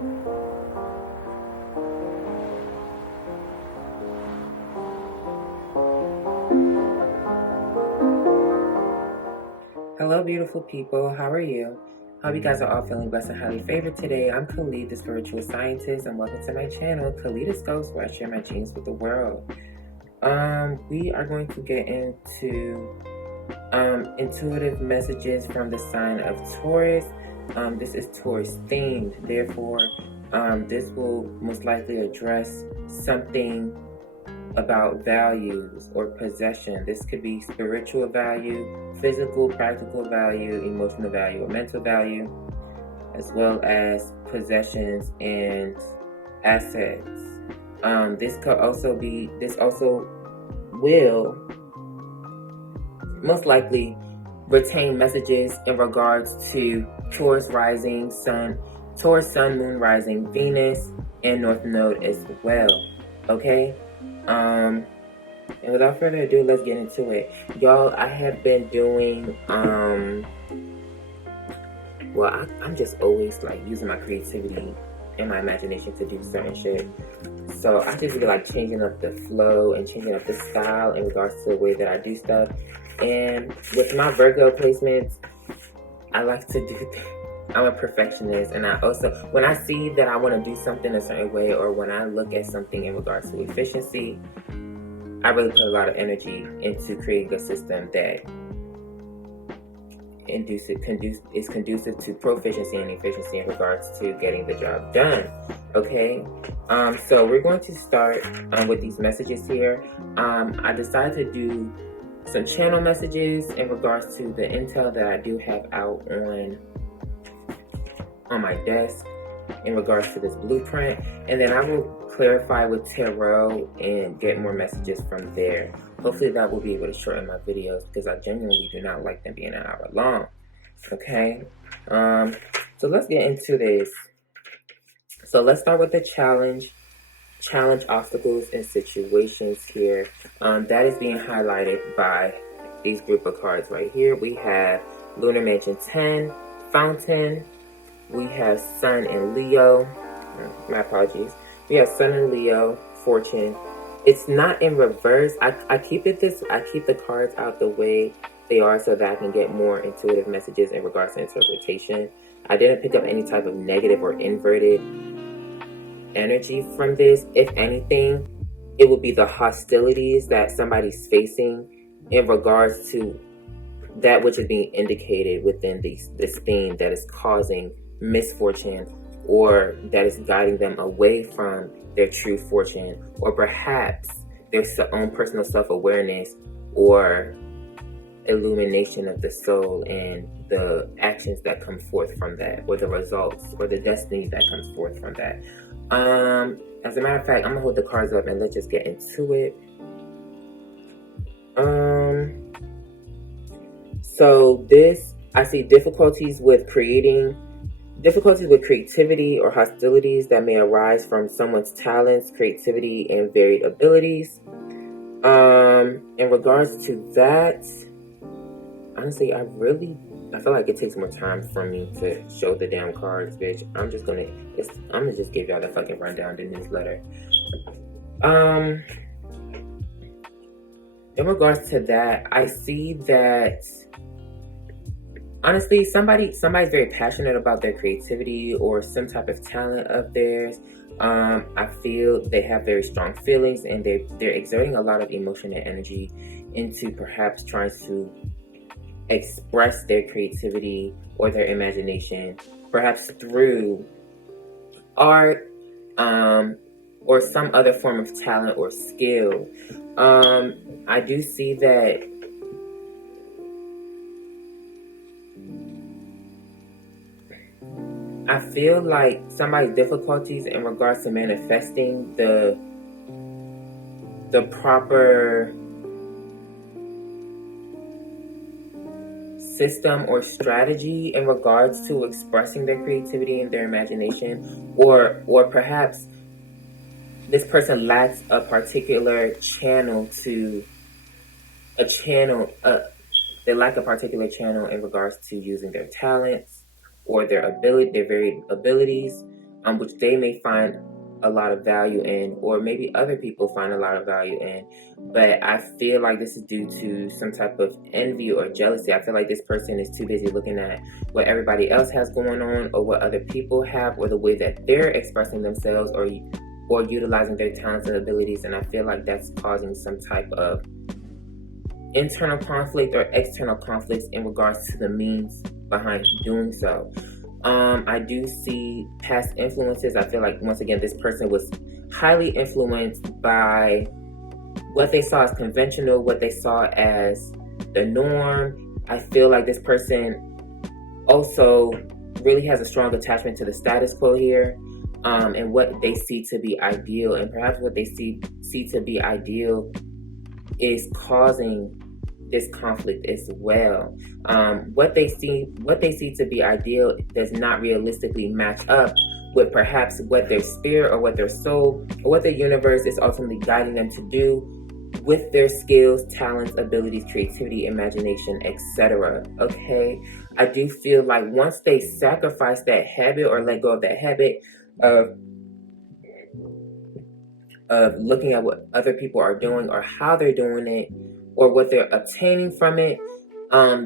Hello, beautiful people. How are you? Hope you guys are all feeling blessed and highly favored today. I'm Khalid, the spiritual scientist, and welcome to my channel, Kaleidoscopes, where I share my dreams with the world. We are going to get into intuitive messages from the sign of Taurus. This is Taurus themed, therefore, this will most likely address something about values or possession. This could be spiritual value, physical, practical value, emotional value, or mental value, as well as possessions and assets. This also will most likely retain messages in regards to Taurus rising sun, Taurus sun, moon rising, Venus, and North Node as well. Okay? And without further ado, let's get into it. Y'all, I have been doing, I'm just always like using my creativity and my imagination to do certain shit. So I just be like changing up the flow and changing up the style in regards to the way that I do stuff. And with my Virgo placements, I like to do things. I'm a perfectionist, and I also, when I see that I want to do something a certain way, or when I look at something in regards to efficiency, I really put a lot of energy into creating a system that is conducive to proficiency and efficiency in regards to getting the job done. Okay, so we're going to start with these messages here. I decided to do some channel messages in regards to the intel that I do have out on my desk in regards to this blueprint, and then I will clarify with tarot and get more messages from there. Hopefully that will be able to shorten my videos, because I genuinely do not like them being an hour long. Okay, so let's get into this. So let's start with the challenge, obstacles, and situations here. That is being highlighted by these group of cards right here. We have Lunar Mansion 10, Fountain. We have Sun and Leo. My apologies. We have Sun and Leo, Fortune. It's not in reverse. I keep the cards out the way they are so that I can get more intuitive messages in regards to interpretation. I didn't pick up any type of negative or inverted energy from this. If anything, it will be the hostilities that somebody's facing in regards to that which is being indicated within this theme that is causing misfortune, or that is guiding them away from their true fortune, or perhaps their own personal self-awareness or illumination of the soul and the actions that come forth from that, or the results or the destiny that comes forth from that. As a matter of fact, I'm gonna hold the cards up and let's just get into it. So this, I see difficulties with creativity or hostilities that may arise from someone's talents, creativity, and varied abilities. In regards to that, honestly, I feel like it takes more time for me to show the damn cards, bitch. I'm gonna just give y'all the fucking rundown, the newsletter. In regards to that, I see that honestly, somebody's very passionate about their creativity or some type of talent of theirs. I feel they have very strong feelings, and they're exerting a lot of emotion and energy into perhaps trying to express their creativity or their imagination, perhaps through art, or some other form of talent or skill. I do see that I feel like somebody's difficulties in regards to manifesting the proper system or strategy in regards to expressing their creativity and their imagination, or perhaps this person lacks a particular channel they lack a particular channel in regards to using their talents or their varied abilities. which they may find a lot of value in, or maybe other people find a lot of value in. But I feel like this is due to some type of envy or jealousy. I feel like this person is too busy looking at what everybody else has going on, or what other people have, or the way that they're expressing themselves, or utilizing their talents and abilities. And I feel like that's causing some type of internal conflict or external conflicts in regards to the means behind doing so. I do see past influences. I feel like, once again, this person was highly influenced by what they saw as conventional, what they saw as the norm. I feel like this person also really has a strong attachment to the status quo here, and what they see to be ideal. And perhaps what they see to be ideal is causing this conflict as well. What they see to be ideal does not realistically match up with perhaps what their spirit, or what their soul, or what the universe is ultimately guiding them to do with their skills, talents, abilities, creativity, imagination, etc. Okay, I do feel like once they sacrifice that habit, or let go of that habit of looking at what other people are doing, or how they're doing it, or what they're obtaining from it,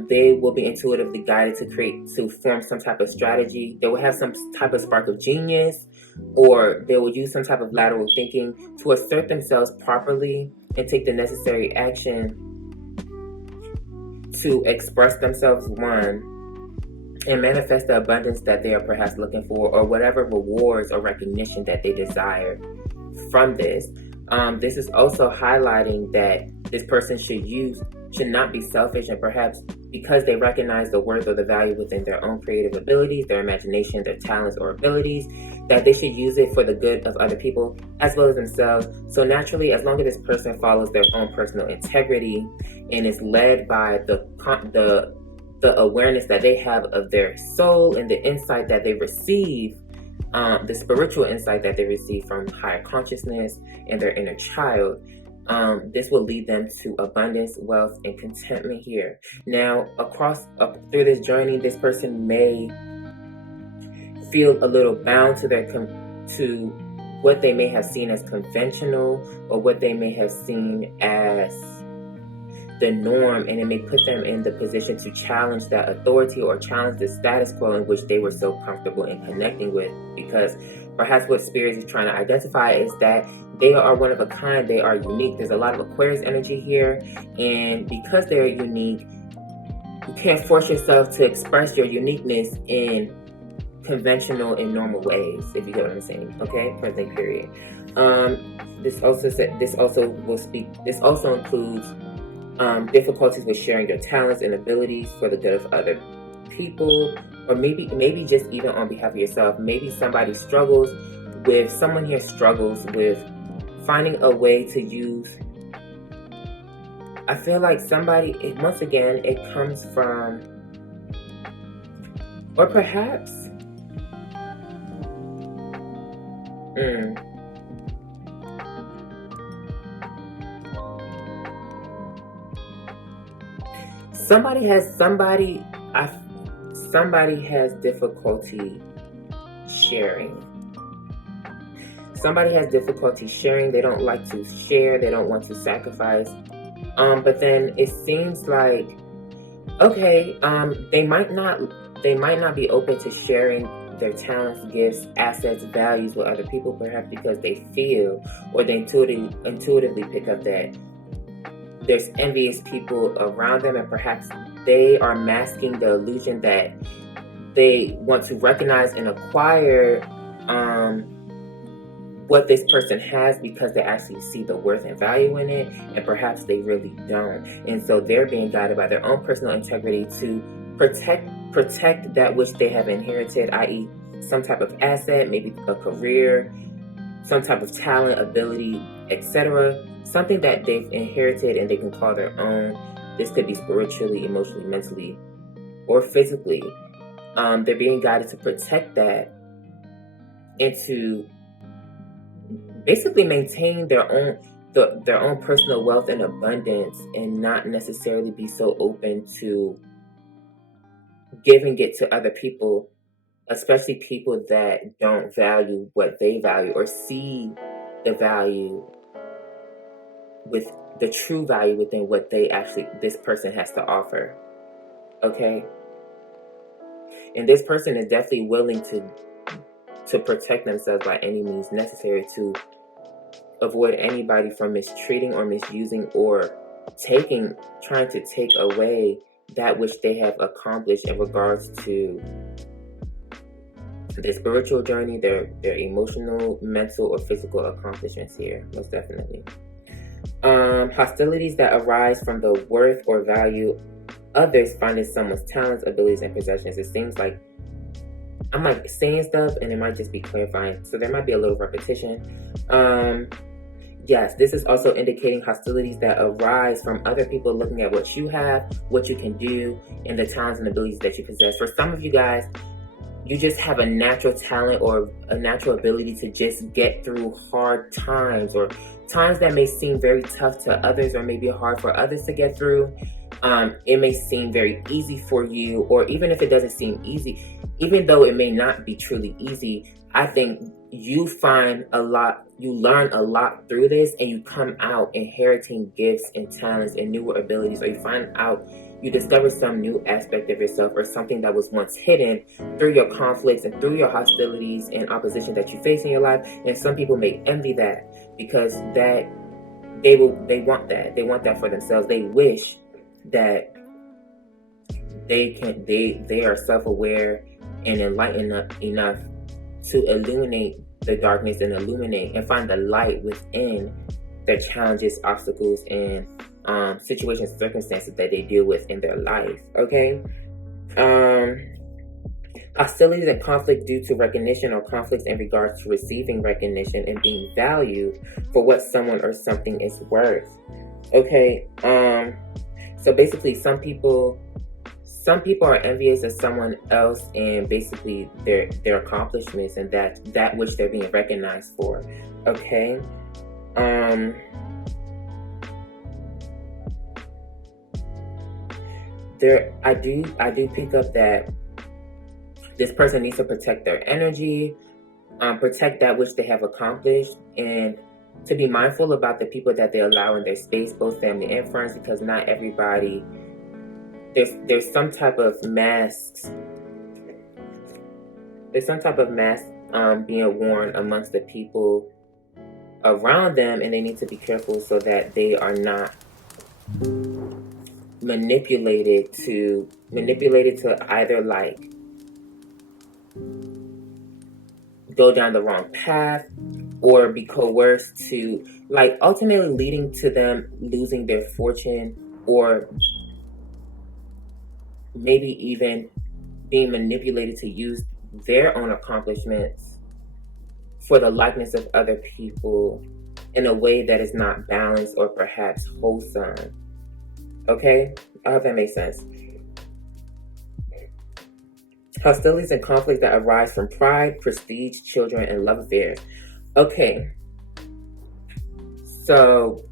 they will be intuitively guided to form some type of strategy. They will have some type of spark of genius, or they will use some type of lateral thinking to assert themselves properly and take the necessary action to express themselves, and manifest the abundance that they are perhaps looking for, or whatever rewards or recognition that they desire from this. This is also highlighting that this person should not be selfish, and perhaps because they recognize the worth or the value within their own creative abilities, their imagination, their talents or abilities, that they should use it for the good of other people as well as themselves. So naturally, as long as this person follows their own personal integrity and is led by the awareness that they have of their soul, and the insight that they receive, the spiritual insight that they receive from higher consciousness and their inner child, this will lead them to abundance, wealth, and contentment here. Now, through this journey, this person may feel a little bound to what they may have seen as conventional, or what they may have seen as the norm, and it may put them in the position to challenge that authority, or challenge the status quo in which they were so comfortable in connecting with. Because perhaps what Spirit is trying to identify is that they are one of a kind, they are unique. There's a lot of Aquarius energy here, and because they're unique, you can't force yourself to express your uniqueness in conventional and normal ways, if you get what I'm saying. Okay, present period. This also includes difficulties with sharing your talents and abilities for the good of other people, or maybe just even on behalf of yourself. Maybe someone here struggles with finding a way to use. I feel like once again, it comes from, or perhaps, somebody has difficulty sharing. Somebody has difficulty sharing. They don't like to share. They don't want to sacrifice. But then it seems like, okay, they might not be open to sharing their talents, gifts, assets, values with other people, perhaps because they feel, or they intuitively pick up that there's envious people around them, and perhaps they are masking the illusion that they want to recognize and acquire what this person has, because they actually see the worth and value in it, and perhaps they really don't. And so they're being guided by their own personal integrity to protect that which they have inherited, i.e. some type of asset, maybe a career, some type of talent, ability, etc. Something that they've inherited and they can call their own. This could be spiritually, emotionally, mentally, or physically. They're being guided to protect that and to basically maintain their own personal wealth and abundance, and not necessarily be so open to giving it to other people especially people that don't value what they value or see the value with the true value within what this person has to offer. Okay? And this person is definitely willing to protect themselves by any means necessary to avoid anybody from mistreating or misusing or trying to take away that which they have accomplished in regards to their spiritual journey, their emotional, mental, or physical accomplishments here, most definitely. Hostilities that arise from the worth or value others find in someone's talents, abilities, and possessions. It seems like I might be saying stuff and it might just be clarifying, so there might be a little repetition. Yes, this is also indicating hostilities that arise from other people looking at what you have, what you can do, and the talents and abilities that you possess. For some of you guys, you just have a natural talent or a natural ability to just get through hard times or times that may seem very tough to others or maybe hard for others to get through. It may seem very easy for you, or even if it doesn't seem easy, even though it may not be truly easy, I think you learn a lot through this, and you come out inheriting gifts and talents and newer abilities, or you discover some new aspect of yourself or something that was once hidden through your conflicts and through your hostilities and opposition that you face in your life. And some people may envy that because they want that for themselves. They wish that they are self-aware and enlightened enough to illuminate the darkness and illuminate and find the light within their challenges, obstacles, and situations, circumstances that they deal with in their life. Okay. Hostilities and conflict due to recognition or conflicts in regards to receiving recognition and being valued for what someone or something is worth. Okay. So basically, some people are envious of someone else and basically their accomplishments and that which they're being recognized for. Okay. I do pick up that this person needs to protect their energy, protect that which they have accomplished, and to be mindful about the people that they allow in their space, both family and friends, because not everybody. There's some type of masks. There's some type of mask being worn amongst the people around them, and they need to be careful so that they are not manipulated to either like go down the wrong path or be coerced to, like, ultimately leading to them losing their fortune, or maybe even being manipulated to use their own accomplishments for the likeness of other people in a way that is not balanced or perhaps wholesome. Okay? I hope that makes sense. Hostilities and conflict that arise from pride, prestige, children, and love affairs. Okay. So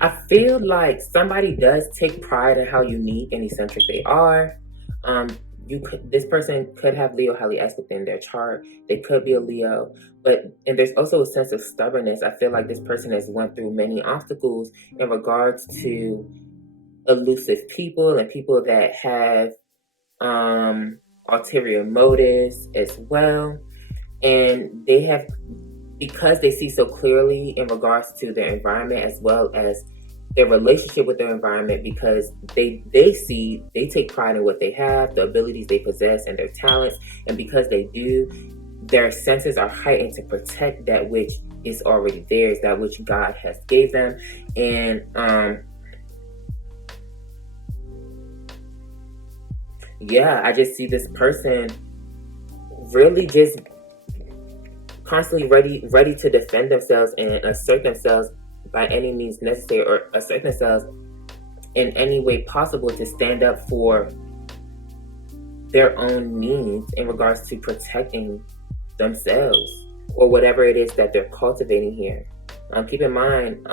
I feel like somebody does take pride in how unique and eccentric they are. This person could have Leo highly aspect in their chart. They could be a Leo, and there's also a sense of stubbornness. I feel like this person has went through many obstacles in regards to elusive people and people that have ulterior motives as well. And they have, because they see so clearly in regards to their environment as well as their relationship with their environment, because they take pride in what they have, the abilities they possess, and their talents. And because they do, their senses are heightened to protect that which is already theirs, that which God has gave them. And I just see this person really just constantly ready to defend themselves and assert themselves by any means necessary, or assert themselves in any way possible to stand up for their own needs in regards to protecting themselves or whatever it is that they're cultivating here. Keep in mind,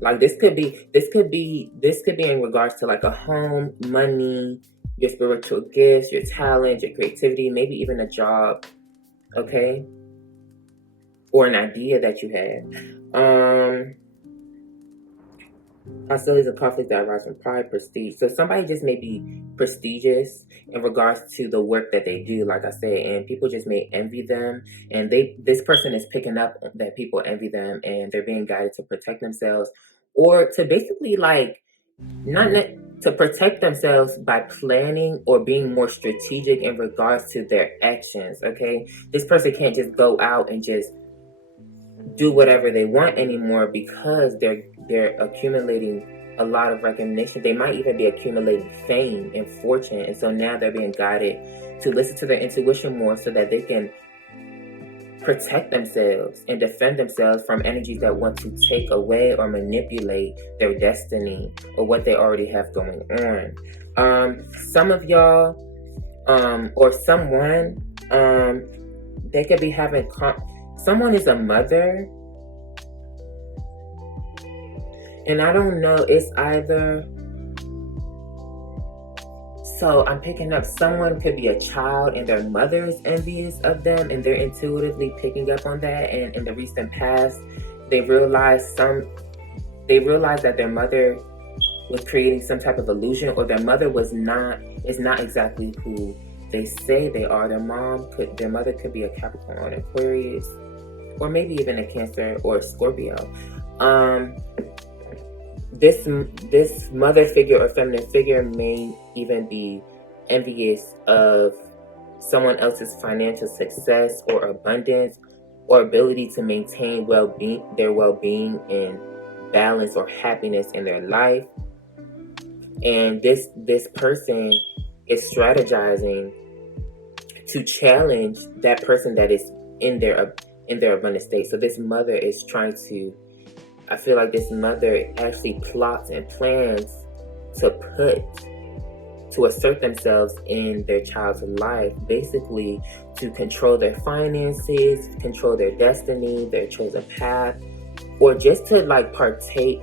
Like this could be in regards to like a home, money, your spiritual gifts, your talent, your creativity, maybe even a job, okay? Or an idea that you had. Hostilities and conflicts that arise from pride, prestige. So somebody just may be prestigious in regards to the work that they do, like I said, and people just may envy them. And this person is picking up that people envy them, and they're being guided to protect themselves, or to basically like to protect themselves by planning or being more strategic in regards to their actions. Okay, this person can't just go out and just do whatever they want anymore, because they're accumulating a lot of recognition. They might even be accumulating fame and fortune, and so now they're being guided to listen to their intuition more, so that they can protect themselves and defend themselves from energies that want to take away or manipulate their destiny or what they already have going on. Some of y'all, or someone, they could be having someone is a mother, and I don't know, it's either, so I'm picking up someone could be a child and their mother is envious of them, and they're intuitively picking up on that, and in the recent past they realized that their mother was creating some type of illusion, or their mother is not exactly who they say they are. Their mother could be a Capricorn, Aquarius, or maybe even a Cancer or a Scorpio. This mother figure or feminine figure may even be envious of someone else's financial success or abundance, or ability to maintain their well-being and balance or happiness in their life. And this person is strategizing to challenge that person that is in their abundant state. So this mother is trying to, I feel like this mother actually plots and plans to assert themselves in their child's life, basically to control their finances, control their destiny, their chosen path, or just to like partake.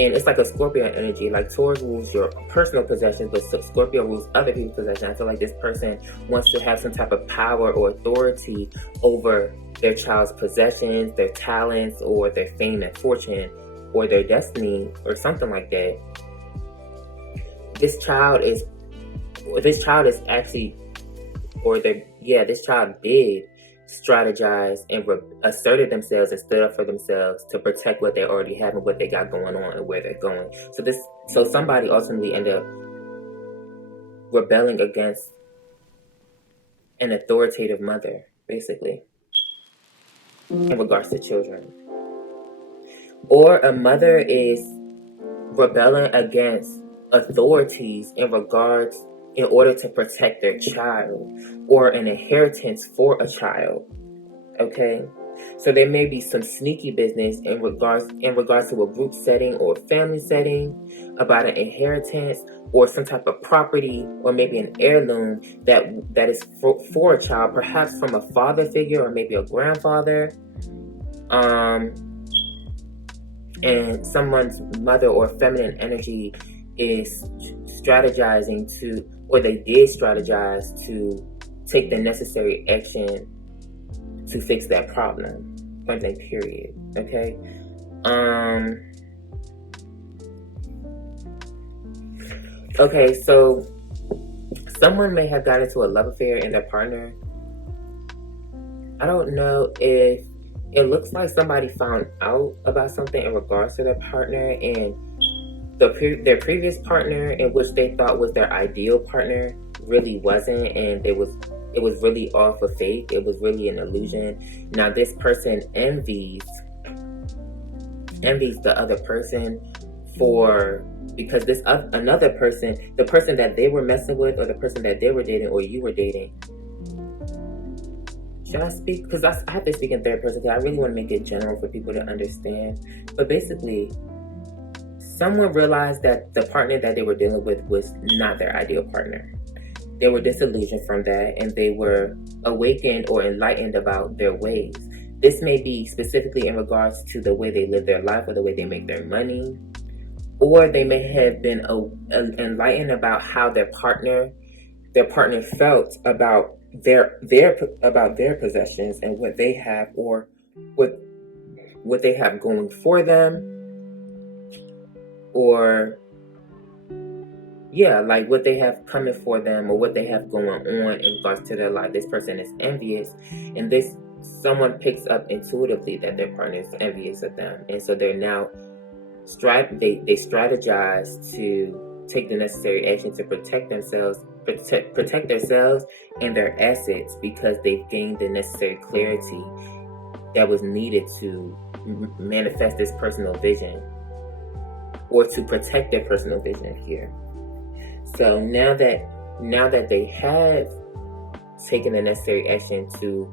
And it's like a Scorpio energy. Like Taurus rules your personal possessions, but Scorpio rules other people's possessions. I feel like this person wants to have some type of power or authority over their child's possessions, their talents, or their fame and fortune, or their destiny, or something like that. This child did strategize and asserted themselves and stood up for themselves to protect what they already have and what they got going on and where they're going. So somebody ultimately ended up rebelling against an authoritative mother, basically, in regards to children. Or a mother is rebelling against authorities in order to protect their child, or an inheritance for a child. Okay, so there may be some sneaky business in regards to a group setting or family setting about an inheritance or some type of property, or maybe an heirloom that is for a child, perhaps from a father figure or maybe a grandfather, and someone's mother or feminine energy is strategizing to, or they did strategize to take the necessary action to fix that problem. Point blank, period. Okay. Okay, so someone may have gotten into a love affair in their partner. I don't know if it looks like somebody found out about something in regards to their partner, and their previous partner, in which they thought was their ideal partner, really wasn't, and it was really all for fake. It was really an illusion. Now this person envies the other person because this another person, the person that they were messing with, or the person that they were dating or you were dating. Should I speak? Because I have to speak in third person, because I really want to make it general for people to understand. But basically, someone realized that the partner that they were dealing with was not their ideal partner. They were disillusioned from that, and they were awakened or enlightened about their ways. This may be specifically in regards to the way they live their life or the way they make their money, or they may have been enlightened about how their partner felt about their possessions and what they have, or what they have going for them, or like what they have coming for them, or what they have going on in regards to their life. This person is envious, and someone picks up intuitively that their partner is envious of them, and so they're now they strategize to take the necessary action to protect themselves and their assets, because they've gained the necessary clarity that was needed to manifest this personal vision, or to protect their personal vision here. So now that they have taken the necessary action to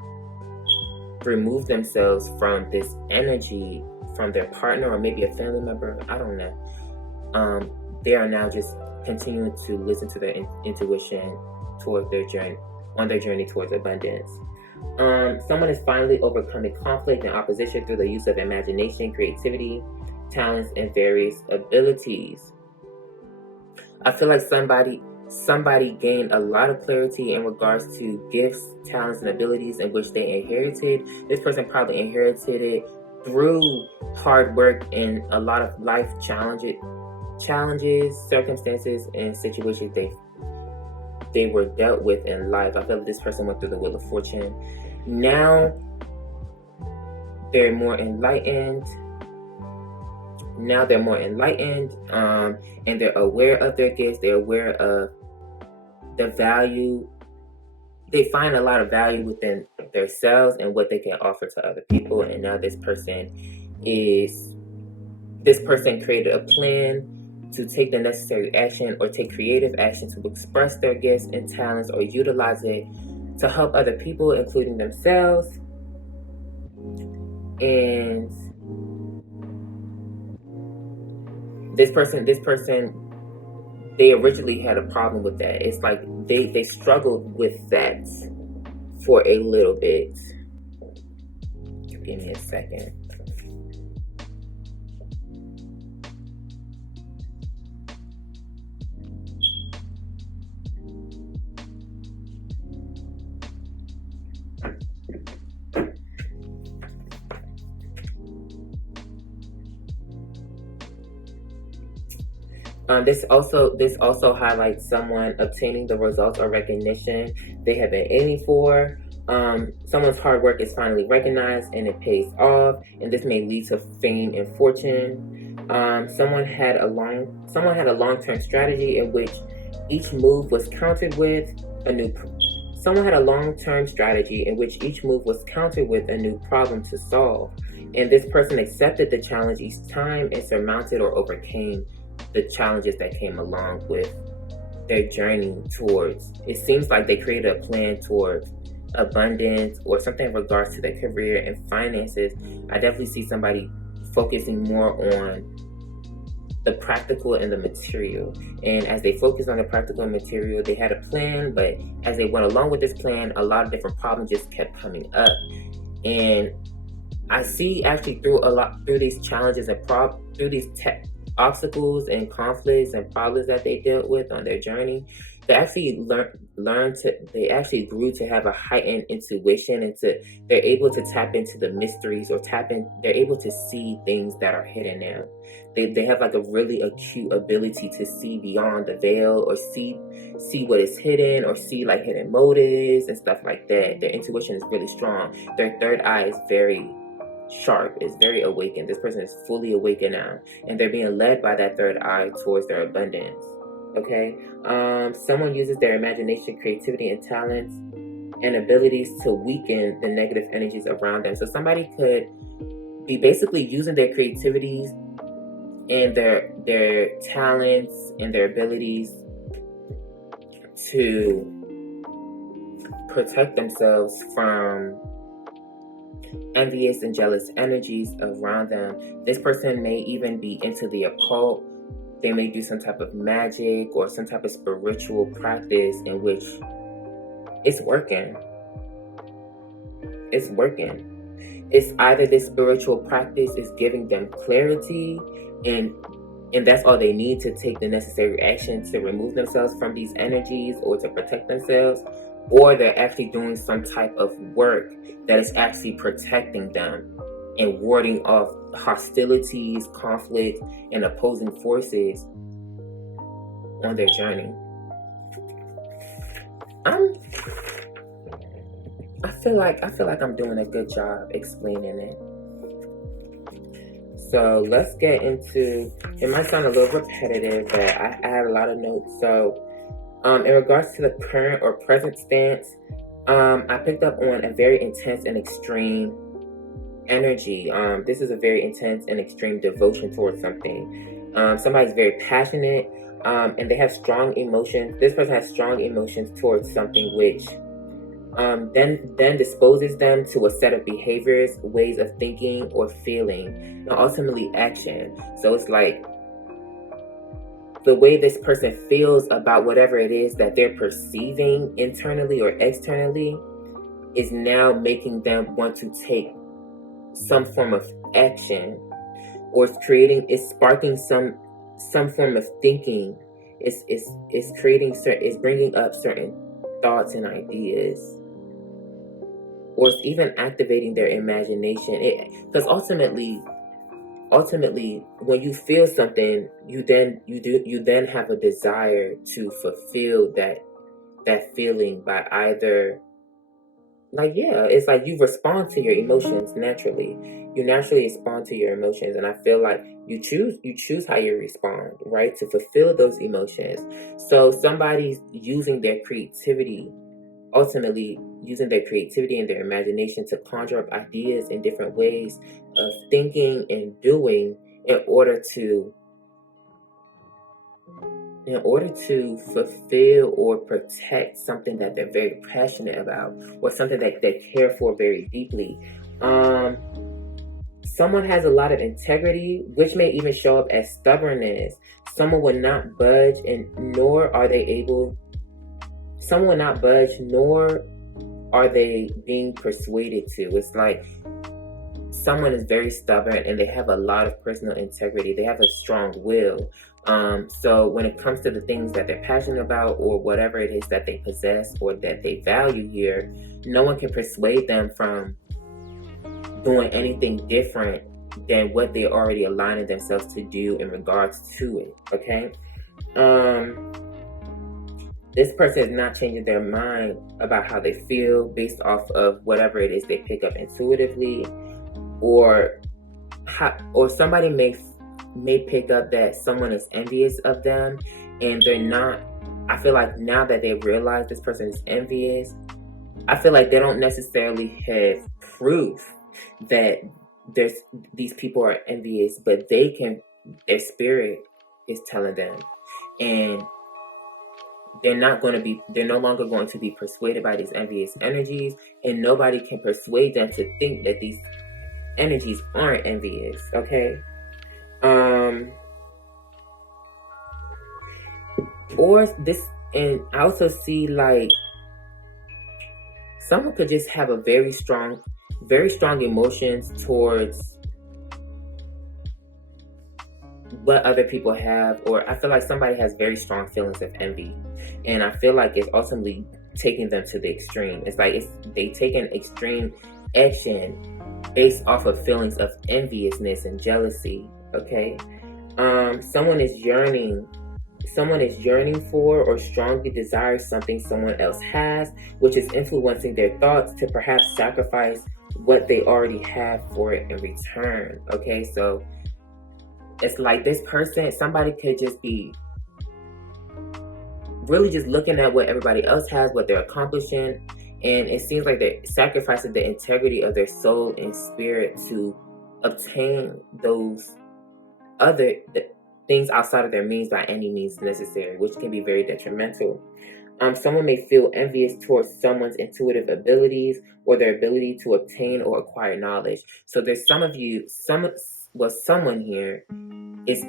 remove themselves from this energy from their partner, or maybe a family member, I don't know, they are now just continuing to listen to their intuition towards their journey towards abundance. Someone is finally overcoming conflict and opposition through the use of imagination, creativity, talents, and various abilities. I feel like somebody gained a lot of clarity in regards to gifts, talents, and abilities in which they inherited. This person probably inherited it through hard work and a lot of life challenges, circumstances, and situations they were dealt with in life. I feel like this person went through the Wheel of Fortune. Now they're more enlightened. And they're aware of their gifts. They're aware of the value. They find a lot of value within themselves and what they can offer to other people. And now this person created a plan to take the necessary action, or take creative action to express their gifts and talents, or utilize it to help other people, including themselves. And this person, they originally had a problem with that. It's like they struggled with that for a little bit. Give me a second. This also highlights someone obtaining the results or recognition they have been aiming for. Someone's hard work is finally recognized and it pays off, and this may lead to fame and fortune. Someone had a long-term strategy in which each move was countered with a new problem to solve. And this person accepted the challenge each time and surmounted or overcame the challenges that came along with their journey towards. It seems like they created a plan towards abundance or something in regards to their career and finances. I definitely see somebody focusing more on the practical and the material. And as they focused on the practical and material, they had a plan, but as they went along with this plan, a lot of different problems just kept coming up. And I see actually through these challenges and through these obstacles and conflicts and problems that they dealt with on their journey, they actually they actually grew to have a heightened intuition, and they're able to tap into the mysteries, or they're able to see things that are hidden now. They have like a really acute ability to see beyond the veil, or see what is hidden, or see like hidden motives and stuff like that. Their intuition is really strong. Their third eye is very sharp, is very awakened. This person is fully awakened now, and they're being led by that third eye towards their abundance. Okay, someone uses their imagination, creativity, and talents and abilities to weaken the negative energies around them. So somebody could be basically using their creativities and their talents and their abilities to protect themselves from envious and jealous energies around them. This person may even be into the occult. They may do some type of magic or some type of spiritual practice in which it's working. It's either this spiritual practice is giving them clarity, and that's all they need to take the necessary action to remove themselves from these energies or to protect themselves, or they're actually doing some type of work that is actually protecting them and warding off hostilities, conflict, and opposing forces on their journey. I feel like I'm doing a good job explaining it. So let's get into, it might sound a little repetitive, but I had a lot of notes. So in regards to the current or present stance, I picked up on a very intense and extreme energy. This is a very intense and extreme devotion towards something. Somebody's very passionate, and they have strong emotions. This person has strong emotions towards something, which then disposes them to a set of behaviors, ways of thinking or feeling, and ultimately action. So it's like the way this person feels about whatever it is that they're perceiving internally or externally is now making them want to take some form of action, or it's sparking some form of thinking. It's bringing up certain thoughts and ideas, or it's even activating their imagination. Because ultimately, when you feel something, you then have a desire to fulfill that feeling by either, it's like you respond to your emotions naturally. You naturally respond to your emotions, and I feel like you choose how you respond, right? To fulfill those emotions. So somebody's using their creativity, ultimately using their creativity and their imagination to conjure up ideas in different ways of thinking and doing in order to fulfill or protect something that they're very passionate about, or something that they care for very deeply. Someone has a lot of integrity, which may even show up as stubbornness. Someone will not budge, nor are they being persuaded to. It's like someone is very stubborn and they have a lot of personal integrity. They have a strong will. So when it comes to the things that they're passionate about, or whatever it is that they possess or that they value here, no one can persuade them from doing anything different than what they already aligning themselves to do in regards to it. Okay. This person is not changing their mind about how they feel based off of whatever it is they pick up intuitively, or somebody may pick up that someone is envious of them, and they're not. I feel like now that they realize this person is envious, I feel like they don't necessarily have proof that these people are envious, but their spirit is telling them, and they're no longer going to be persuaded by these envious energies, and nobody can persuade them to think that these energies aren't envious. Okay. Or this, and I also see like someone could just have a very strong emotions towards what other people have, or I feel like somebody has very strong feelings of envy, and I feel like it's ultimately taking them to the extreme. It's like they take an extreme action based off of feelings of enviousness and jealousy. Okay. Someone is yearning for or strongly desires something someone else has, which is influencing their thoughts to perhaps sacrifice what they already have for it in return. Okay, so it's like this person, somebody could just be really just looking at what everybody else has, what they're accomplishing, and it seems like they're sacrificing the integrity of their soul and spirit to obtain those other things outside of their means by any means necessary, which can be very detrimental. Someone may feel envious towards someone's intuitive abilities or their ability to obtain or acquire knowledge. So there's someone here is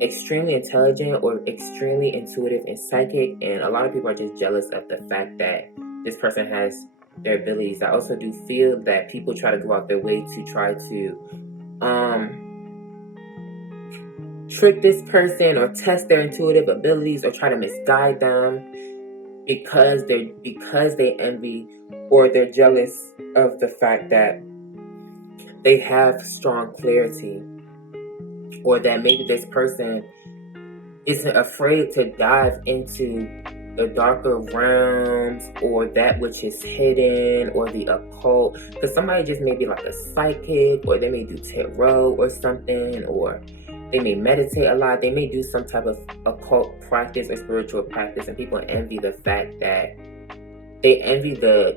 extremely intelligent or extremely intuitive and psychic, and a lot of people are just jealous of the fact that this person has their abilities. I also do feel that people try to go out their way to try to trick this person or test their intuitive abilities or try to misguide them because they envy or they're jealous of the fact that they have strong clarity, or that maybe this person isn't afraid to dive into the darker realms or that which is hidden or the occult. Because somebody just may be like a psychic, or they may do tarot or something, or they may meditate a lot. They may do some type of occult practice or spiritual practice, and people envy the fact that they envy the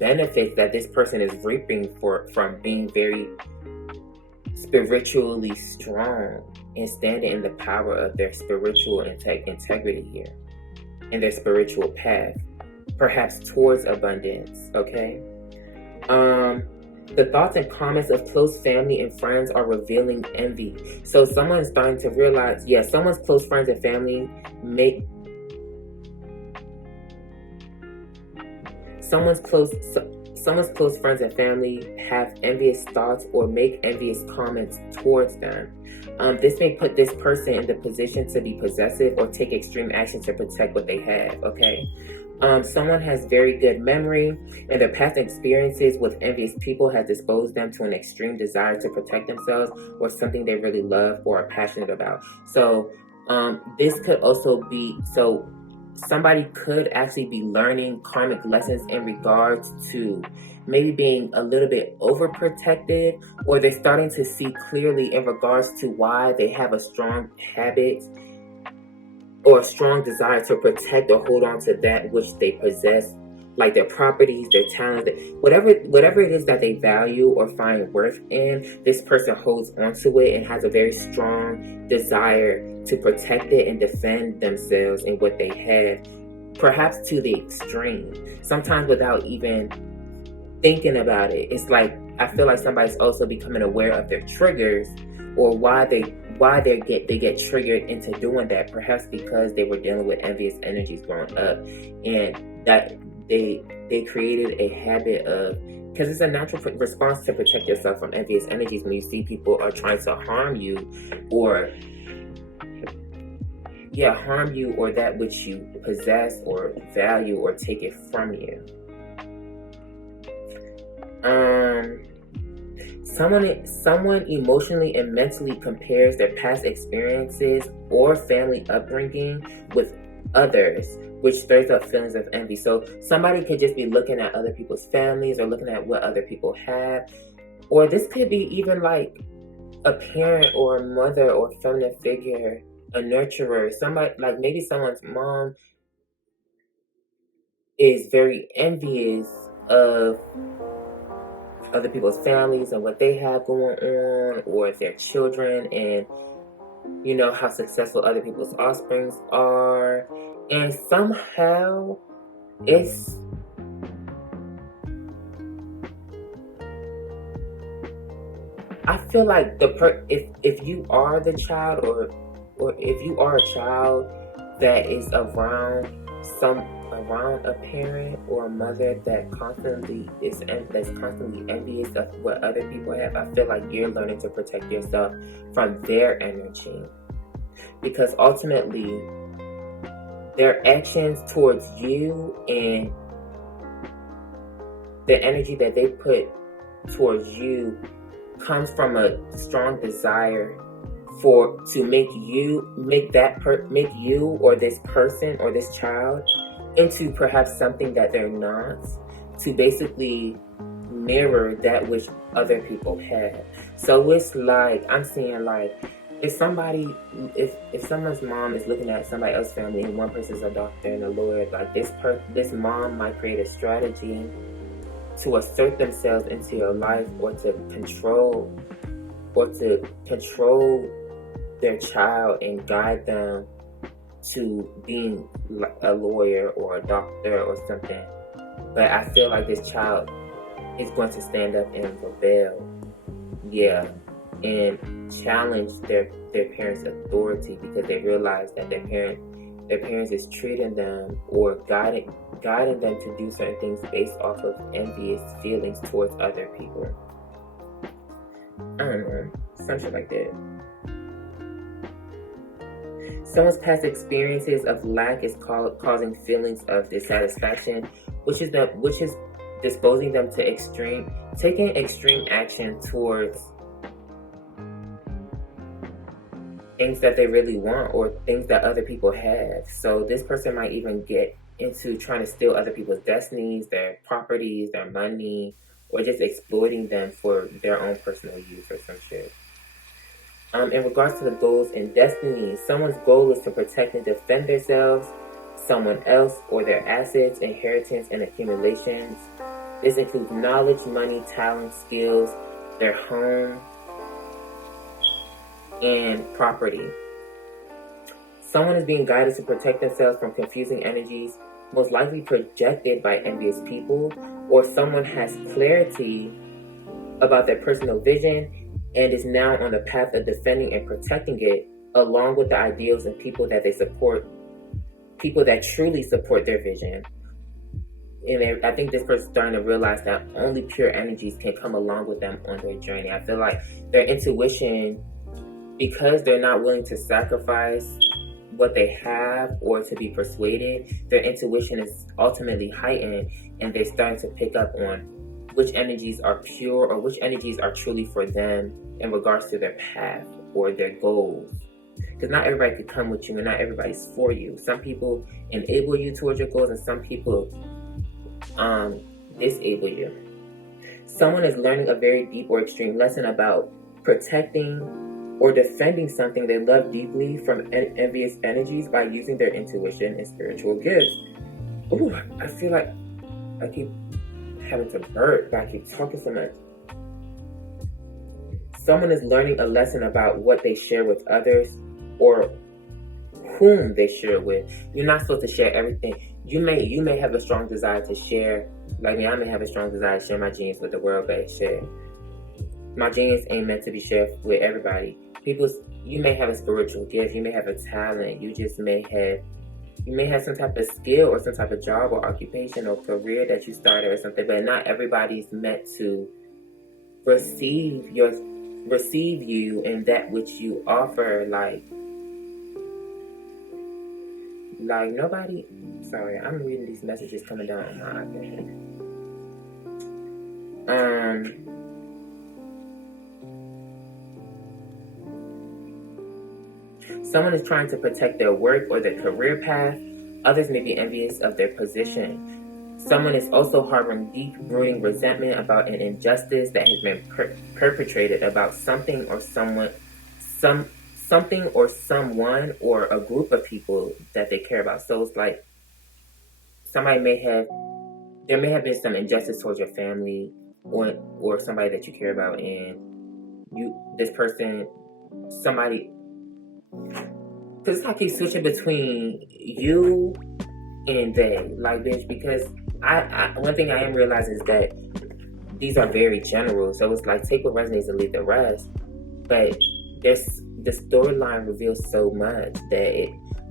benefits that this person is reaping from being very spiritually strong and standing in the power of their spiritual integrity here and their spiritual path, perhaps towards abundance. Okay. The thoughts and comments of close family and friends are revealing envy. So someone's starting to realize, someone's close friends and family someone's close friends and family have envious thoughts or make envious comments towards them. This may put this person in the position to be possessive or take extreme action to protect what they have, okay? Someone has very good memory, and their past experiences with envious people has disposed them to an extreme desire to protect themselves or something they really love or are passionate about. So this could also be, somebody could actually be learning karmic lessons in regards to maybe being a little bit overprotected, or they're starting to see clearly in regards to why they have a strong habit or a strong desire to protect or hold on to that which they possess, like their properties, their talents, whatever it is that they value or find worth in. This person holds onto it and has a very strong desire to protect it and defend themselves in what they have, perhaps to the extreme, sometimes without even thinking about it. It's like, I feel like somebody's also becoming aware of their triggers, or why they get triggered into doing that, perhaps because they were dealing with envious energies growing up, and that they created a habit of, because it's a natural response to protect yourself from envious energies when you see people are trying to harm you or that which you possess or value or take it from you. Someone emotionally and mentally compares their past experiences or family upbringing with others, which stirs up feelings of envy. So somebody could just be looking at other people's families or looking at what other people have, or this could be even like a parent or a mother or feminine figure, a nurturer, somebody, like maybe someone's mom is very envious of other people's families and what they have going on, or their children, and how successful other people's offsprings are, and somehow I feel like if you are the child, or if you are a child that is around a parent or a mother that's constantly envious of what other people have, I feel like you're learning to protect yourself from their energy, because ultimately their actions towards you and the energy that they put towards you comes from a strong desire to make you or this person or this child into perhaps something that they're not, to basically mirror that which other people have. So it's like, I'm seeing like, if someone's mom is looking at somebody else's family and one person's a doctor and a lawyer, like this mom might create a strategy to assert themselves into your life, or to control their child and guide them to being a lawyer or a doctor or something. But I feel like this child is going to stand up and rebel, and challenge their parents' authority, because they realize that their parent their parents is treating them or guiding them to do certain things based off of envious feelings towards other people. I don't know, some shit like that. Someone's past experiences of lack is causing feelings of dissatisfaction, which is disposing them to taking extreme action towards things that they really want or things that other people have. So this person might even get into trying to steal other people's destinies, their properties, their money, or just exploiting them for their own personal use or some shit. In regards to the goals and destinies, someone's goal is to protect and defend themselves, someone else, or their assets, inheritance, and accumulations. This includes knowledge, money, talent, skills, their home, and property. Someone is being guided to protect themselves from confusing energies, most likely projected by envious people, or someone has clarity about their personal vision and is now on the path of defending and protecting it, along with the ideals and people that they support, people that truly support their vision. And I think this person's starting to realize that only pure energies can come along with them on their journey. I feel like their intuition, because they're not willing to sacrifice what they have or to be persuaded, their intuition is ultimately heightened, and they're starting to pick up on which energies are pure or which energies are truly for them in regards to their path or their goals. Because not everybody could come with you and not everybody's for you. Some people enable you towards your goals and some people disable you. Someone is learning a very deep or extreme lesson about protecting or defending something they love deeply from envious energies by using their intuition and spiritual gifts. Ooh, I feel like I keep having to burp, but I keep talking so much. Someone is learning a lesson about what they share with others or whom they share with. You're not supposed to share everything. You may have a strong desire to share. Like me, I may have a strong desire to share my genes with the world, but share. My genes ain't meant to be shared with everybody. You may have a spiritual gift, you may have a talent, you may have some type of skill or some type of job or occupation or career that you started or something, but not everybody's meant to receive you and that which you offer. Like nobody. Sorry, I'm reading these messages coming down on my iPad. Someone is trying to protect their work or their career path. Others may be envious of their position. Someone is also harboring deep, brooding resentment about an injustice that has been perpetrated about something or someone or a group of people that they care about. So it's like there may have been some injustice towards your family or somebody that you care about, and because I keep switching between you and they, like, bitch, because one thing I am realizing is that these are very general, so it's like take what resonates and leave the rest. But the storyline reveals so much that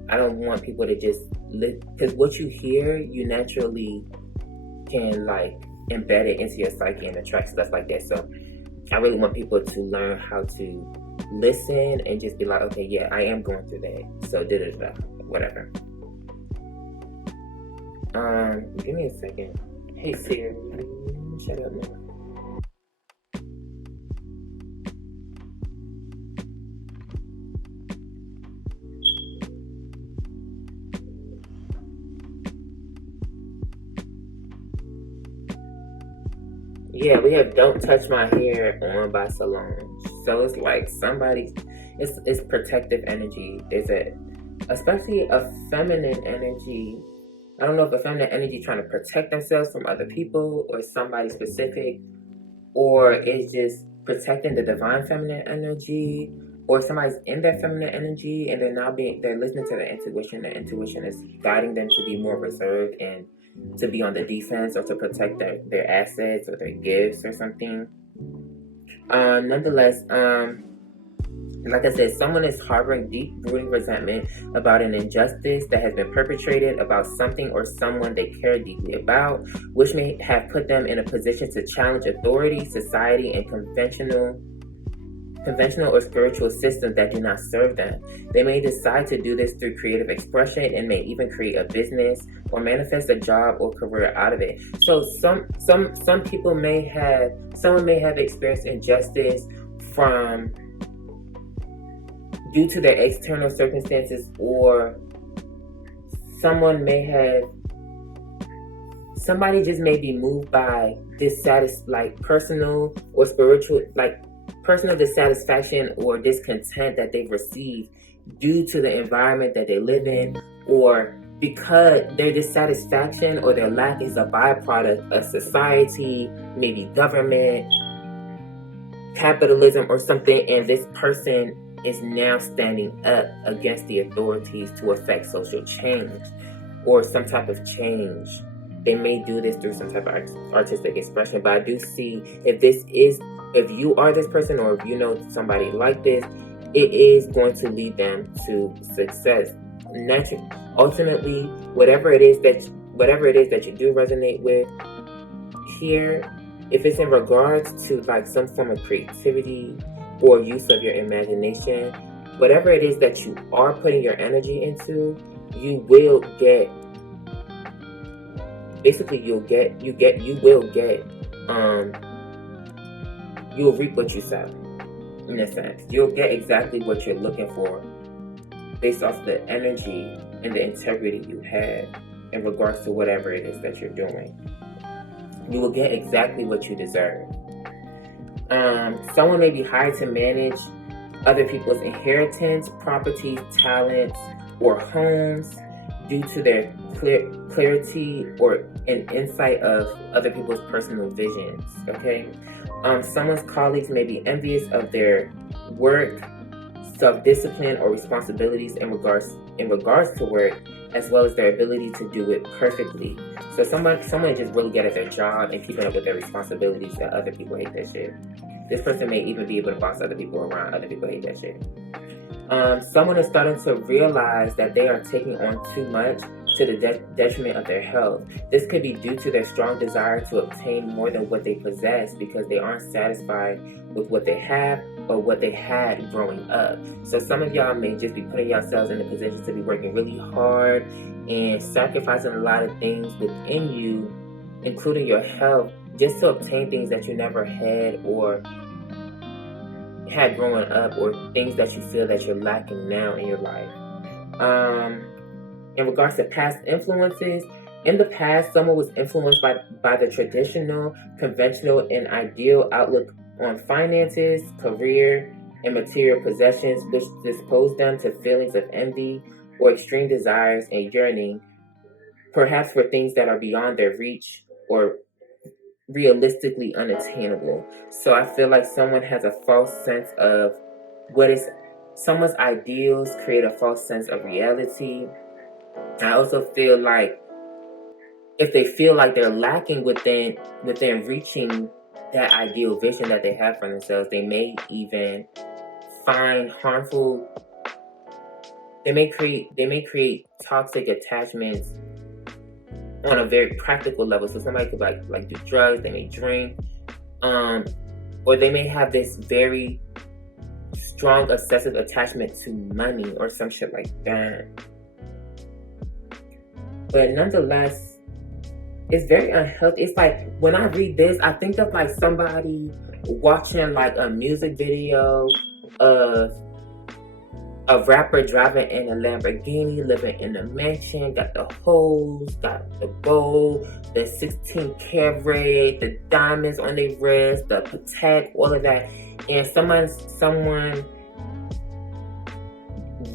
I don't want people to just because what you hear, you naturally can like embed it into your psyche and attract stuff like that. So I really want people to learn how to listen and just be like, okay, yeah, I am going through that. So whatever. Give me a second. Hey Siri, shut up now. Yeah, we have Don't Touch My Hair on by Solange. So it's like it's protective energy. Especially a feminine energy. I don't know if a feminine energy trying to protect themselves from other people or somebody specific, or it's just protecting the divine feminine energy, or somebody's in their feminine energy and they're listening to their intuition. Their intuition is guiding them to be more reserved and to be on the defense or to protect their assets or their gifts or something. Nonetheless, Like I said, someone is harboring deep-rooted resentment about an injustice that has been perpetrated about something or someone they care deeply about, which may have put them in a position to challenge authority, society, and conventional or spiritual systems that do not serve them. They may decide to do this through creative expression and may even create a business or manifest a job or career out of it. So some people someone may have experienced injustice due to their external circumstances, or somebody just may be moved by personal or spiritual, personal dissatisfaction or discontent that they've received due to the environment that they live in, or because their dissatisfaction or their lack is a byproduct of society, maybe government, capitalism or something, and this person is now standing up against the authorities to affect social change or some type of change. They may do this through some type of artistic expression, but I do see if you are this person, or if you know somebody like this, it is going to lead them to success. Ultimately, whatever it is that you do resonate with here, if it's in regards to some form of creativity or use of your imagination, whatever it is that you are putting your energy into, you will get. Basically, you'll reap what you sow, in a sense. You'll get exactly what you're looking for based off the energy and the integrity you have in regards to whatever it is that you're doing. You will get exactly what you deserve. Someone may be hired to manage other people's inheritance, properties, talents, or homes due to their clarity or an insight of other people's personal visions. Okay, someone's colleagues may be envious of their work, self-discipline, or responsibilities in regards to work, as well as their ability to do it perfectly. So someone just really good at their job and keeping up with their responsibilities, that other people hate that shit. This person may even be able to boss other people around. Other people hate that shit. Someone is starting to realize that they are taking on too much to the detriment of their health. This could be due to their strong desire to obtain more than what they possess because they aren't satisfied with what they have or what they had growing up. So some of y'all may just be putting yourselves in a position to be working really hard and sacrificing a lot of things within you, including your health, just to obtain things that you never had or had growing up, or things that you feel that you're lacking now in your life. In regards to past influences, in the past, someone was influenced by the traditional, conventional, and ideal outlook on finances, career, and material possessions, which disposed them to feelings of envy or extreme desires and yearning, perhaps for things that are beyond their reach or realistically unattainable. So I feel like someone has a false sense of someone's ideals create a false sense of reality. I also feel like if they feel like they're lacking within reaching that ideal vision that they have for themselves, they may even find harmful. They may create toxic attachments on a very practical level. So somebody could like do drugs, they may drink, or they may have this very strong obsessive attachment to money or some shit like that. But nonetheless, it's very unhealthy. It's like when I read this, I think of like somebody watching like a music video of a rapper driving in a Lamborghini, living in a mansion, got the hoes, got the gold, the 16 karat, the diamonds on their wrist, the Patek, all of that. And someone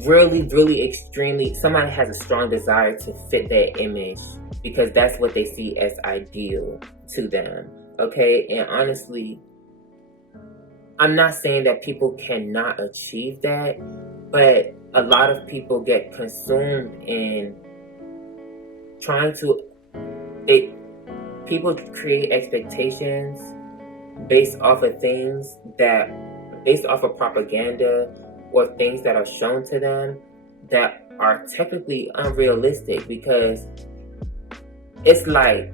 really extremely, somebody has a strong desire to fit that image because that's what they see as ideal to them. Okay? And honestly, I'm not saying that people cannot achieve that, but a lot of people get consumed in people create expectations based off of propaganda or things that are shown to them that are technically unrealistic, because it's like,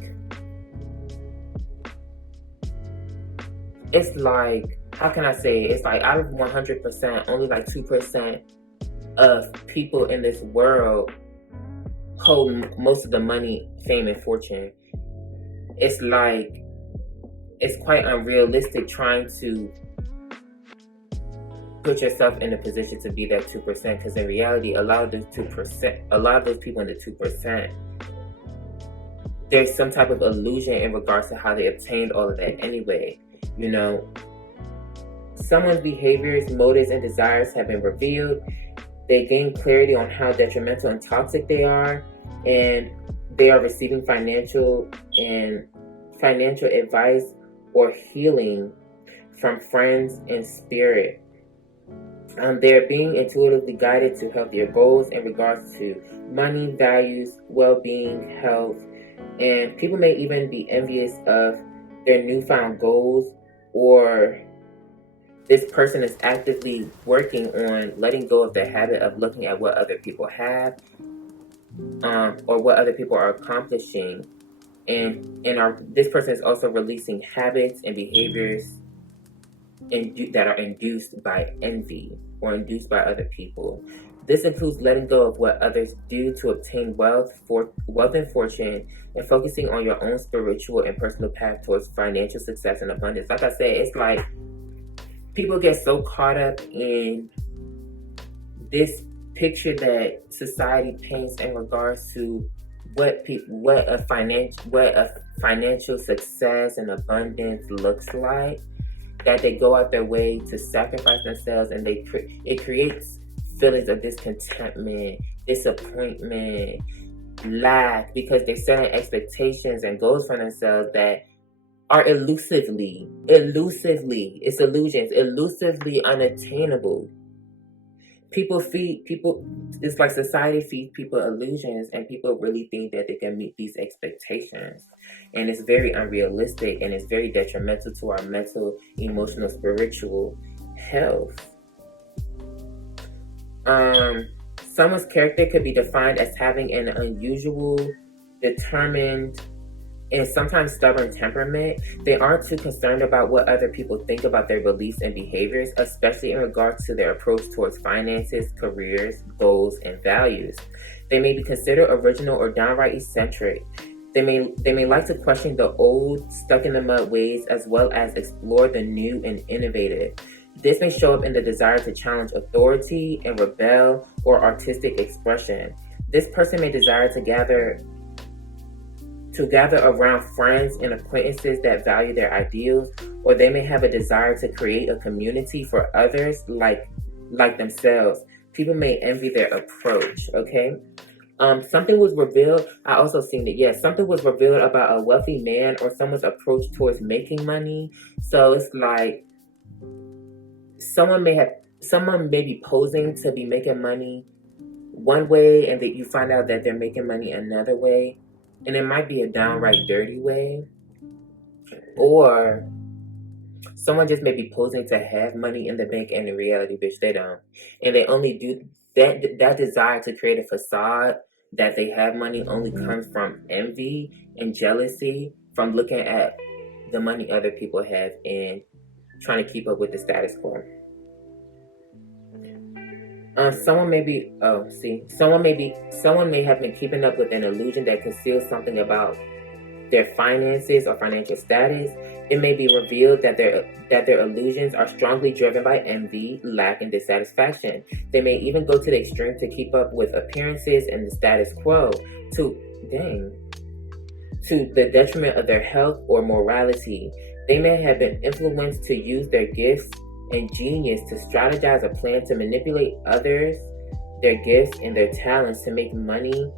how can I say it? It's like out of 100%, only like 2% of people in this world hold most of the money, fame, and fortune. It's like, it's quite unrealistic trying to put yourself in a position to be that 2%, because in reality, a lot of those people in the 2%, there's some type of illusion in regards to how they obtained all of that anyway. You know, someone's behaviors, motives, and desires have been revealed. They gain clarity on how detrimental and toxic they are, and they are receiving financial advice or healing from friends and spirit. They're being intuitively guided to healthier goals in regards to money, values, well-being, health, and people may even be envious of their newfound goals, or this person is actively working on letting go of the habit of looking at what other people have, or what other people are accomplishing, and this person is also releasing habits and behaviors that are induced by envy or induced by other people. This includes letting go of what others do to obtain wealth and fortune, and focusing on your own spiritual and personal path towards financial success and abundance. Like I said, it's like people get so caught up in this picture that society paints in regards to what a financial success and abundance looks like, that they go out their way to sacrifice themselves, and it creates feelings of discontentment, disappointment, lack, because they're setting expectations and goals for themselves that are elusively, it's illusions, elusively unattainable. It's like society feeds people illusions, and people really think that they can meet these expectations. And it's very unrealistic, and it's very detrimental to our mental, emotional, spiritual health. Someone's character could be defined as having an unusual, determined, and sometimes stubborn temperament. They aren't too concerned about what other people think about their beliefs and behaviors, especially in regards to their approach towards finances, careers, goals, and values. They may be considered original or downright eccentric. They may like to question the old, stuck-in-the-mud ways, as well as explore the new and innovative. This may show up in the desire to challenge authority and rebel or artistic expression. This person may desire to gather around friends and acquaintances that value their ideals, or they may have a desire to create a community for others like themselves. People may envy their approach, okay? Something was revealed, I also seen it, something was revealed about a wealthy man or someone's approach towards making money. So it's like, someone may be posing to be making money one way, and that you find out that they're making money another way. And it might be a downright dirty way. Or someone just may be posing to have money in the bank, and in reality, bitch, they don't. And they only do that desire to create a facade that they have money only comes from envy and jealousy, from looking at the money other people have and trying to keep up with the status quo. Someone may have been keeping up with an illusion that conceals something about their finances or financial status. It may be revealed that their illusions are strongly driven by envy, lack, and dissatisfaction. They may even go to the extreme to keep up with appearances and the status quo, to the detriment of their health or morality. They may have been influenced to use their gifts and genius to strategize a plan to manipulate others, their gifts, and their talents to make money,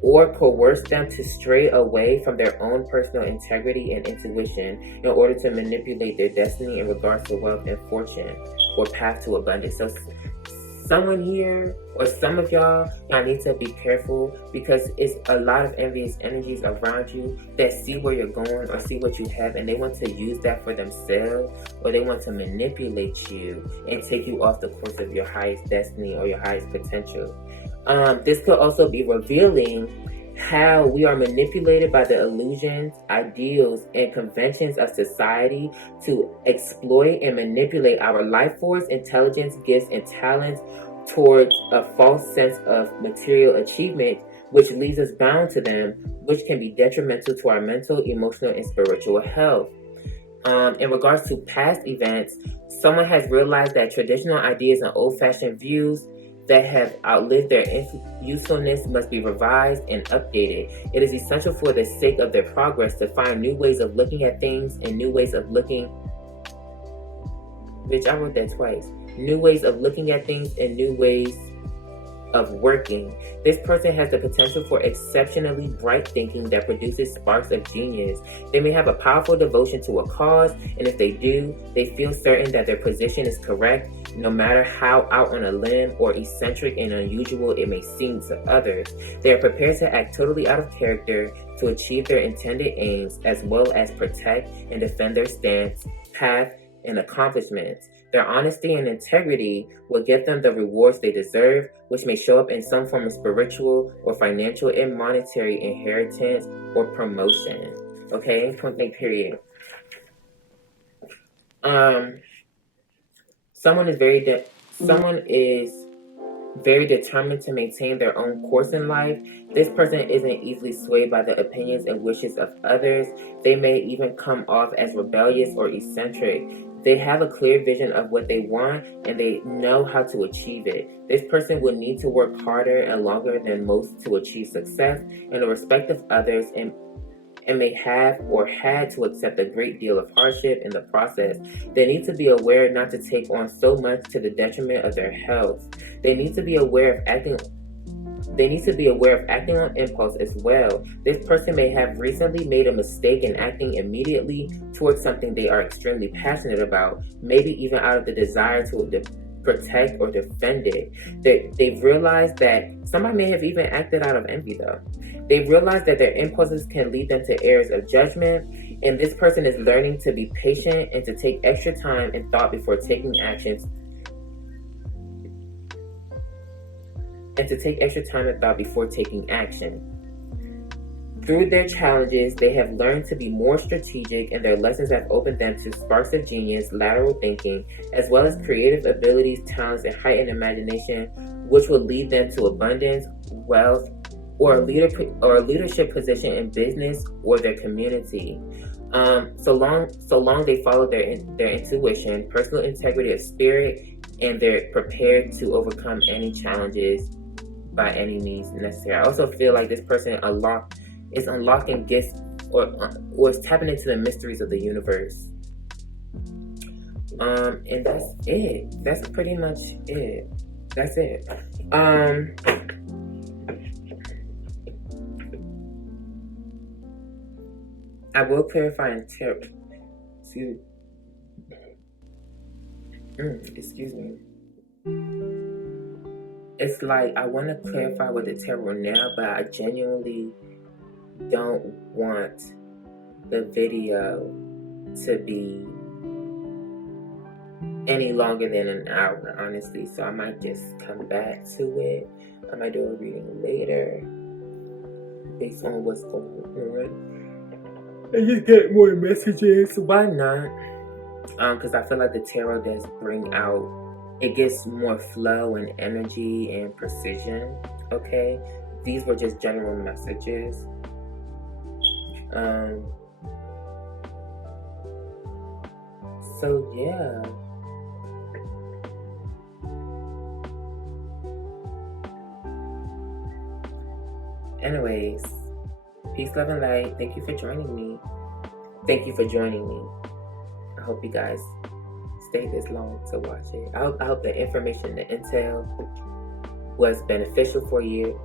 or coerce them to stray away from their own personal integrity and intuition in order to manipulate their destiny in regards to wealth and fortune or path to abundance. So someone here, or some of y'all need to be careful, because it's a lot of envious energies around you that see where you're going or see what you have, and they want to use that for themselves, or they want to manipulate you and take you off the course of your highest destiny or your highest potential. This could also be revealing how we are manipulated by the illusions, ideals, and conventions of society to exploit and manipulate our life force, intelligence, gifts, and talents towards a false sense of material achievement, which leaves us bound to them, which can be detrimental to our mental, emotional, and spiritual health. In regards to past events, someone has realized that traditional ideas and old-fashioned views that have outlived their usefulness must be revised and updated. It is essential for the sake of their progress to find new ways of looking at things and new ways of looking... Bitch, I wrote that twice. New ways of looking at things and new ways of working. This person has the potential for exceptionally bright thinking that produces sparks of genius. They may have a powerful devotion to a cause, and if they do, they feel certain that their position is correct, no matter how out on a limb or eccentric and unusual it may seem to others. They are prepared to act totally out of character to achieve their intended aims, as well as protect and defend their stance, path, and accomplishments. Their honesty and integrity will get them the rewards they deserve, which may show up in some form of spiritual or financial and monetary inheritance or promotion. Okay, point blank period. Someone is very determined to maintain their own course in life. This person isn't easily swayed by the opinions and wishes of others. They may even come off as rebellious or eccentric. They have a clear vision of what they want, and they know how to achieve it. This person will need to work harder and longer than most to achieve success in the respect of others, and may have or had to accept a great deal of hardship in the process. They need to be aware not to take on so much to the detriment of their health. They need to be aware of acting on impulse as well. This person may have recently made a mistake in acting immediately towards something they are extremely passionate about, maybe even out of the desire to protect or defend it. They've realized that somebody may have even acted out of envy though. They've realized that their impulses can lead them to errors of judgment, and this person is learning to be patient and to take extra time and thought before taking actions. Through their challenges, they have learned to be more strategic, and their lessons have opened them to sparks of genius, lateral thinking, as well as creative abilities, talents, and heightened imagination, which will lead them to abundance, wealth, or a leadership position in business or their community. So long they follow their intuition, personal integrity of spirit, and they're prepared to overcome any challenges by any means necessary. I also feel like this person is unlocking gifts or is tapping into the mysteries of the universe. And that's it. That's pretty much it. That's it. I will clarify in tarot. Excuse me. It's like I want to clarify with the tarot now, but I genuinely don't want the video to be any longer than an hour, honestly. So I might just come back to it. I might do a reading later based on what's going on. And just get more messages. Why not? Because I feel like the tarot does bring out, it gets more flow and energy and precision. Okay, these were just general messages. So yeah. Anyways, peace, love, and light. Thank you for joining me. I hope you guys stayed this long to watch it. I hope the information, the intel was beneficial for you.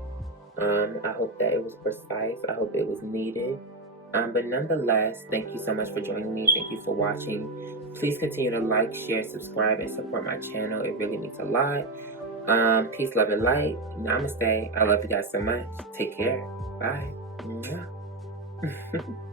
I hope that it was precise. I hope it was needed. But nonetheless, thank you so much for joining me. Thank you for watching. Please continue to like, share, subscribe, and support my channel. It really means a lot. Peace, love, and light. Namaste. I love you guys so much. Take care. Bye. Mwah.